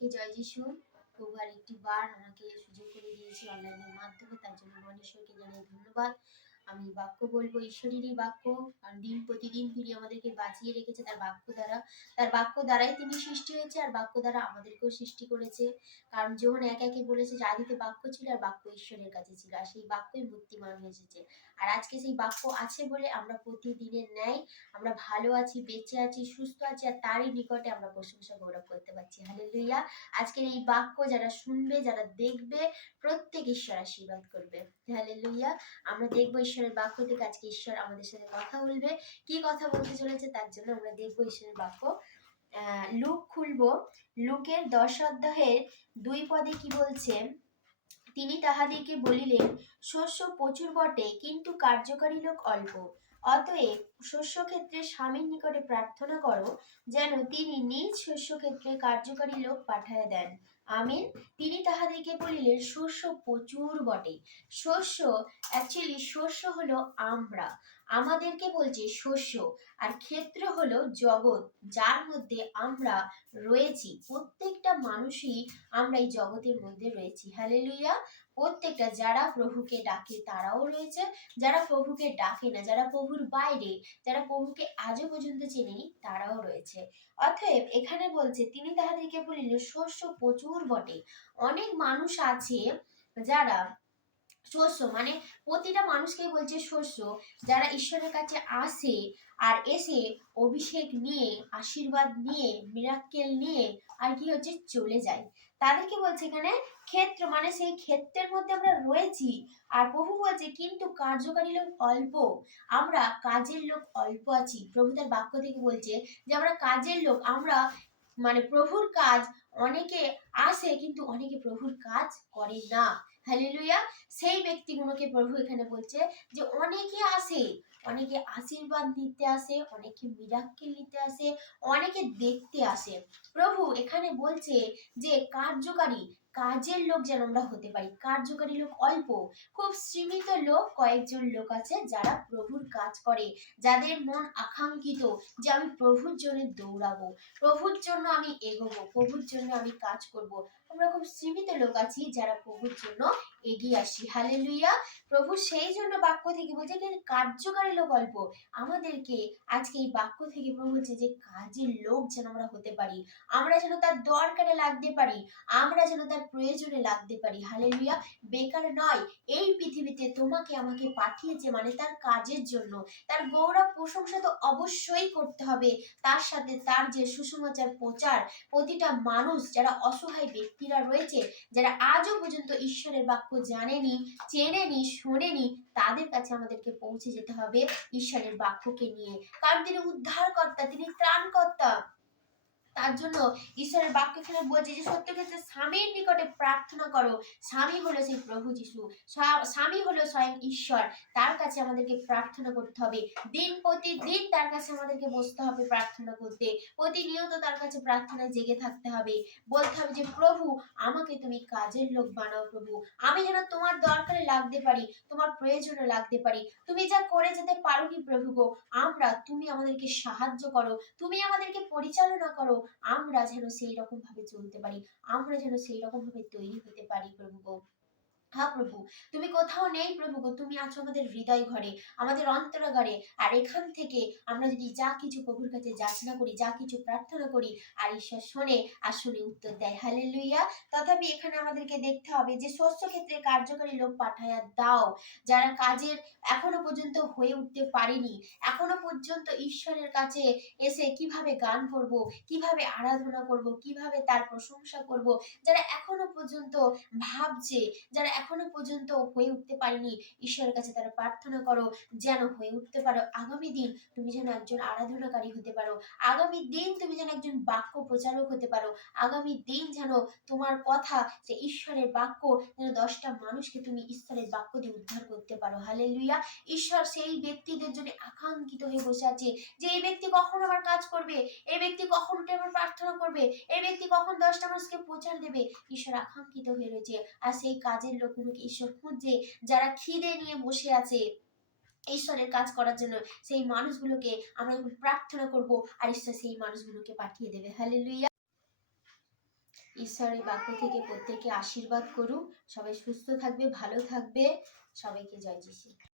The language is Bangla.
সবাইকে জয় যিশু। প্রভু আর একটি বার আমাকে সুযোগ করে দিয়েছে অনলাইনের মাধ্যমে। তার জন্য মহেশ্বরকে জানাই ধন্যবাদ। আমি বাক্য বলব, ঈশ্বরেরই বাক্য। আর দিন প্রতিদিন তিনি আমাদেরকে বাঁচিয়ে রেখেছে তার বাক্য দ্বারা। তার বাক্য দ্বারাই তিনি সৃষ্টি হয়েছে আর বাক্য দ্বারা আমাদেরকেও সৃষ্টি করেছে। কারণ যখন এক একে বলেছে, যে আদিতে বাক্য ছিল আর বাক্য ঈশ্বরের কাছে ছিল, আর সেই বাক্যই মূর্তিমান হয়ে এসেছে। আর আজকে সেই বাক্য আছে বলে আমরা প্রতিদিনের ন্যায় আমরা ভালো আছি, বেঁচে আছি, সুস্থ আছি, আর তারই নিকটে আমরা প্রশংসা গৌরব করতে পারছি। হালেলুইয়া আজকের এই বাক্য যারা শুনবে, যারা দেখবে, প্রত্যেক ঈশ্বর আশীর্বাদ করবে। হালেলুইয়া আমরা দেখব ঈশ্বরের বাক্য থেকে আজকে ঈশ্বর আমাদের সাথে কথা বলবে। কি কথা বলতে চলেছে তার জন্য আমরা দেখব ঈশ্বরের বাক্য। লুক খুলবো। লুকের দশ অধ্যায়ের দুই পদে কি বলছে? তিনি তাহাদিগকে বলিলেন, শস্য প্রচুর বটে, কিন্তু কার্যকারী লোক অল্প। অতএব শস্যক্ষেত্রে স্বামীর নিকটে প্রার্থনা করো, যেন তিনি নিজ শস্যক্ষেত্রে কার্যকারী লোক পাঠায় দেন। আমিন। তিনি তাহাদেরকে বলিলেন, শস্য প্রচুর বটে। শস্য অ্যাকচুয়ালি শস্য হলো আমরা। আমাদেরকে বলছে শস্য। আর ক্ষেত্র হলো জগৎ, যার মধ্যে আমরা রয়েছি। প্রত্যেকটা মানুষই আমরা এই জগতের মধ্যে রয়েছি। হ্যালেলুইয়া প্রত্যেকটা যারা প্রভুকে ডাকে তারাও রয়েছে, যারা প্রভুকে ডাকে না, যারা প্রভুর বাইরে, যারা প্রভুকে আজও পর্যন্ত চেনেনি, তারাও রয়েছে। অতএব এখানে বলছে, তিনি তাহাদেরকে বলিলেন, শস্য প্রচুর বটে। অনেক মানুষ আছে যারা শস্য মানে প্রতিটা মানুষকেই বলছে শস্য, যারা ঈশ্বরের কাছে আসে আর এসে অভিষেক নিয়ে, আশীর্বাদ নিয়ে মিরাক্কেল নিয়ে আর কি হচ্ছে চলে যায়। তাদেরকে বলছে এখানে ক্ষেত্র মানে সেই ক্ষেত্রের মধ্যে আমরা রয়েছি আর প্রভু বলছে কিন্তু কার্যকারী লোক অল্প, আমরা কাজের লোক অল্প আছি। প্রভু তার বাক্য থেকে বলছে যে আমরা কাজের লোক, আমরা মানে প্রভুর কাজ অনেকে আসে কিন্তু অনেকে প্রভুর কাজ করে না। হালেলুয়া সেই ব্যক্তিগুলোকে প্রভু এখানে বলছে যে, অনেকে আসে, অনেকে আশীর্বাদ নিতে আসে, অনেকে মিরাক্কেল নিতে আসে, অনেকে দেখতে আসে। প্রভু এখানে বলছে যে, কার্যকারী, কাজের লোক যেন আমরা হতে পারি। কার্যকারী লোক অল্প, খুব সীমিত লোক কয়েকজন লোক আছে যারা প্রভুর কাজ করে, যাদের মন আকাঙ্ক্ষিত যে আমি প্রভুর জন্য দৌড়াবো, প্রভুর জন্য আমি এগোবো, প্রভুর জন্য আমি কাজ করব। আমরা খুব সীমিত লোক আছি যারা প্রভুর জন্য এগিয়ে আসি। হালেলুইয়া প্রভু সেই জন্য বাক্য থেকে বলছে যে, কার্যকারী লোক অল্প। আমাদেরকে আজকে এই বাক্য থেকে প্রভু বলছে যে, কাজের লোক যেন আমরা হতে পারি। আমরা যেন তার দরকারে লাগতে পারি। আমরা যেন তার প্রয়োজনে লাগতে পারি। হালেলুইয়া বেকার নয়, এই পৃথিবীতে তোমাকে আমাকে পাঠিয়েছে মানে তার কাজের জন্য। তার গৌরব প্রশংসা তো অবশ্যই করতে হবে। তার সাথে তার যে সুসমাচার প্রচার, প্রতিটা মানুষ যারা অসহায় ব্যক্তিরা রয়েছে, যারা আজও পর্যন্ত ঈশ্বরের বাক্য জানেনি, চেনেনি, শোনেনি, তাদের কাছে আমাদেরকে পৌঁছে যেতে হবে ঈশ্বরের বাক্যকে নিয়ে। কারণ তিনি উদ্ধারকর্তা, তিনি ত্রাণকর্তা। তার জন্য ঈশ্বরের বাক্য বলছে যে সত্য ক্ষেত্রে স্বামীর নিকটে প্রার্থনা করো। স্বামী হলো সেই প্রভু যিশু। স্বামী হলো স্বয়ং ঈশ্বর। তার কাছে আমাদেরকে প্রার্থনা করতে হবে। দিন প্রতিদিন তার কাছে আমাদেরকে বসতে হবে প্রার্থনা করতে। প্রতিনিয়ত তার কাছে প্রার্থনা জেগে থাকতে হবে। বলতে হবে যে, প্রভু, আমাকে তুমি কাজের লোক বানাও প্রভু। আমি যেন তোমার দরকারে লাগতে পারি, তোমার প্রয়োজনে লাগতে পারি। তুমি যা করে যেতে পারো কি প্রভু গো, আমরা, তুমি আমাদেরকে সাহায্য করো। তুমি আমাদেরকে পরিচালনা করো। আমরা যেন সেই রকম ভাবে চলতে পারি, আমরা যেন সেই রকম ভাবে তৈরি হতে পারি প্রভু হ্যাঁ প্রভু। তুমি কোথাও নেই, প্রভু গো। তুমি আছো আমাদের হৃদয় ঘরে, আমাদের অন্তরাগারে। আর এখান থেকে আমরা যদি যা কিছু প্রভুর কাছে যাচনা করি, যা কিছু প্রার্থনা করি, আর ঈশ্বর শোনে আর শুনে উত্তর দেয়। হালে লুইয়া তথাপি এখানে আমাদেরকে দেখতে হবে যে, শস্য ক্ষেত্রে কার্যকারী লোক পাঠায়া দাও, যারা কাজের এখনও পর্যন্ত হয়ে উঠতে পারেনি। এখনও পর্যন্ত ঈশ্বরের কাছে এসে কীভাবে গান করব, কীভাবে আরাধনা করব, কীভাবে তার প্রশংসা করব, যারা এখনও পর্যন্ত ভাবছে, যারা এখনও পর্যন্ত হয়ে উঠতে পারেনি। ঈশ্বরের কাছে তারা প্রার্থনা করো যেন হয়ে উঠতে পারো। আগামী দিন তুমি যেন একজন আরাধনাকারী হতে পারো। আগামী দিন তুমি যেন একজন বাক্য প্রচারক হতে পারো। আগামী দিন যেন তোমার কথা যে ঈশ্বরের বাক্য, যেন দশটা মানুষকে তুমি ঈশ্বরের বাক্য দিয়ে উদ্ধার করতে পারো। হালে লুইয়া ঈশ্বর সেই ব্যক্তিদের জন্য আকাঙ্ক্ষিত হয়ে বসে আছে যে এই ব্যক্তি কখন আমার কাজ করবে? এই ব্যক্তি কখন উঠে আমার প্রার্থনা করবে? এই ব্যক্তি কখন দশটা মানুষকে প্রচার দেবে? ঈশ্বর আকাঙ্ক্ষিত হয়ে রয়েছে। আর সেই কাজের লোকগুলোকে ঈশ্বর খুঁজছে যারা খিদে নিয়ে বসে আছে ঈশ্বরের কাজ করার জন্য। সেই মানুষগুলোকে আমরা প্রার্থনা করব আর ঈশ্বর সেই মানুষগুলোকে পাঠিয়ে দেবে। হ্যালেলুইয়া ঈশ্বরের বাক্য থেকে প্রত্যেককে আশীর্বাদ করুক। সবাই সুস্থ থাকবে, ভালো থাকবে। সবাইকে জয় যিশু